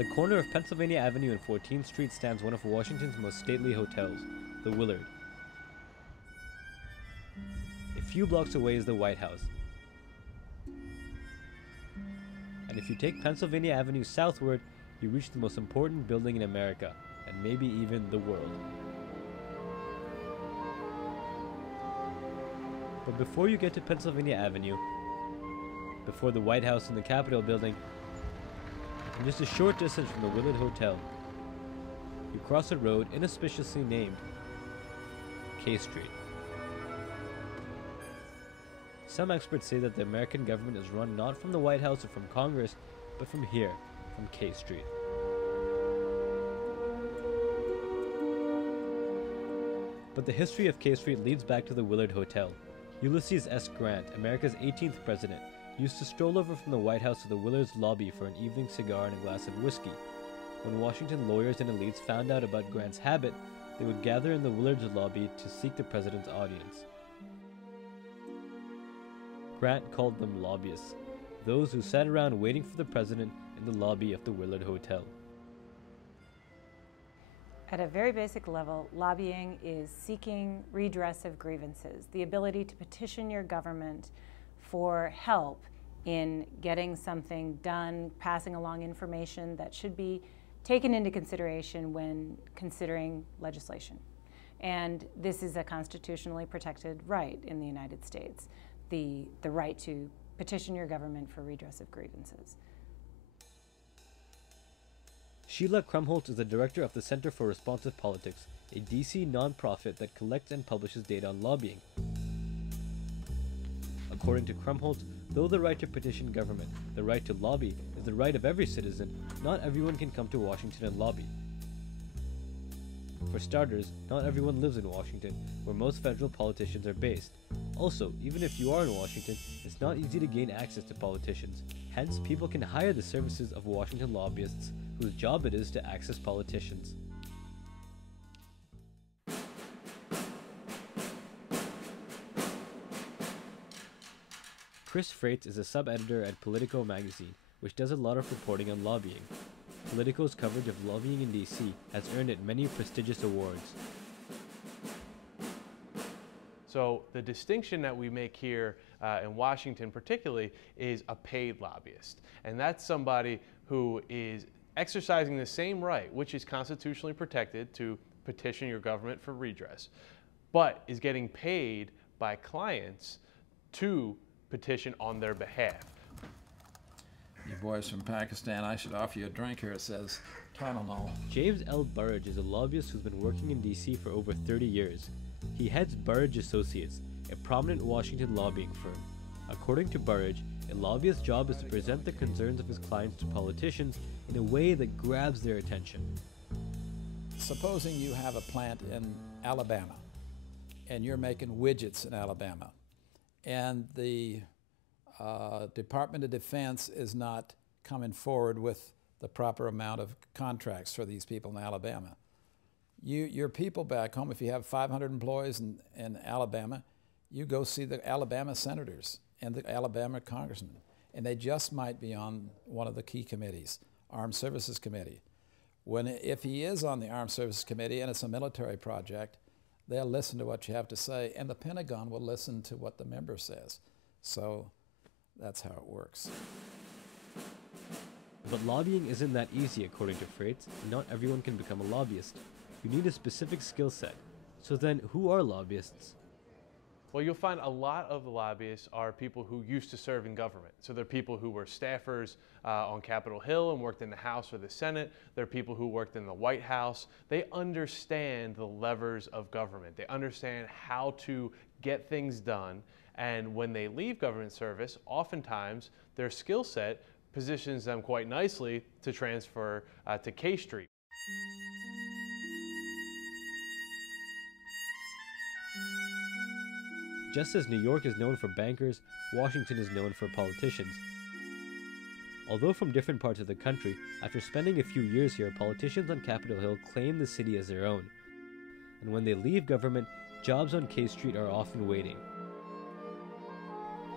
the corner of Pennsylvania Avenue and 14th Street stands one of Washington's most stately hotels, the Willard. A few blocks away is the White House. And if you take Pennsylvania Avenue southward, you reach the most important building in America, and maybe even the world. But before you get to Pennsylvania Avenue, before the White House and the Capitol building, and just a short distance from the Willard Hotel, you cross a road inauspiciously named K Street. Some experts say that the American government is run not from the White House or from Congress, but from here, from K Street. But the history of K Street leads back to the Willard Hotel. Ulysses S. Grant, America's 18th president, used to stroll over from the White House to the Willard's lobby for an evening cigar and a glass of whiskey. When Washington lawyers and elites found out about Grant's habit, they would gather in the Willard's lobby to seek the president's audience. Grant called them lobbyists, those who sat around waiting for the president in the lobby of the Willard Hotel. At a very basic level, lobbying is seeking redress of grievances, the ability to petition your government for help in getting something done, passing along information that should be taken into consideration when considering legislation. And this is a constitutionally protected right in the United States, the right to petition your government for redress of grievances. Sheila Krumholtz is the director of the Center for Responsive Politics, a DC nonprofit that collects and publishes data on lobbying. According to Krumholtz, though the right to petition government, the right to lobby, is the right of every citizen, not everyone can come to Washington and lobby. For starters, not everyone lives in Washington, where most federal politicians are based. Also, even if you are in Washington, it's not easy to gain access to politicians. Hence, people can hire the services of Washington lobbyists, whose job it is to access politicians. Chris Freitz is a sub-editor at Politico magazine, which does a lot of reporting on lobbying. Politico's coverage of lobbying in DC has earned it many prestigious awards. So the distinction that we make here in Washington particularly is a paid lobbyist. And that's somebody who is exercising the same right, which is constitutionally protected, to petition your government for redress, but is getting paid by clients to petition on their behalf. You boys from Pakistan, I should offer you a drink here. It says Tylenol. James L. Burrage is a lobbyist who's been working in DC for over 30 years. He heads Burrage Associates, a prominent Washington lobbying firm. According to Burrage, a lobbyist's job is to present the concerns of his clients to politicians in a way that grabs their attention. Supposing you have a plant in Alabama, and you're making widgets in Alabama, and the Department of Defense is not coming forward with the proper amount of contracts for these people in Alabama. Your people back home, if you have 500 employees in Alabama, you go see the Alabama senators and the Alabama congressmen, and they just might be on one of the key committees, Armed Services Committee. If he is on the Armed Services Committee and it's a military project, they'll listen to what you have to say, and the Pentagon will listen to what the member says. So that's how it works. But lobbying isn't that easy, according to Freitz. Not everyone can become a lobbyist. You need a specific skill set. So then, who are lobbyists? Well, you'll find a lot of the lobbyists are people who used to serve in government. So they're people who were staffers on Capitol Hill and worked in the House or the Senate. They're people who worked in the White House. They understand the levers of government. They understand how to get things done. And when they leave government service, oftentimes their skill set positions them quite nicely to transfer to K Street. Just as New York is known for bankers, Washington is known for politicians. Although from different parts of the country, after spending a few years here, politicians on Capitol Hill claim the city as their own. And when they leave government, jobs on K Street are often waiting.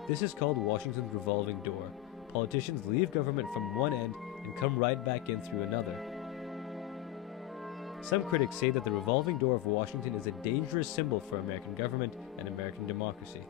This is called Washington's revolving door. politicians leave government from one end and come right back in through another. Some critics say that the revolving door of Washington is a dangerous symbol for American government and American democracy.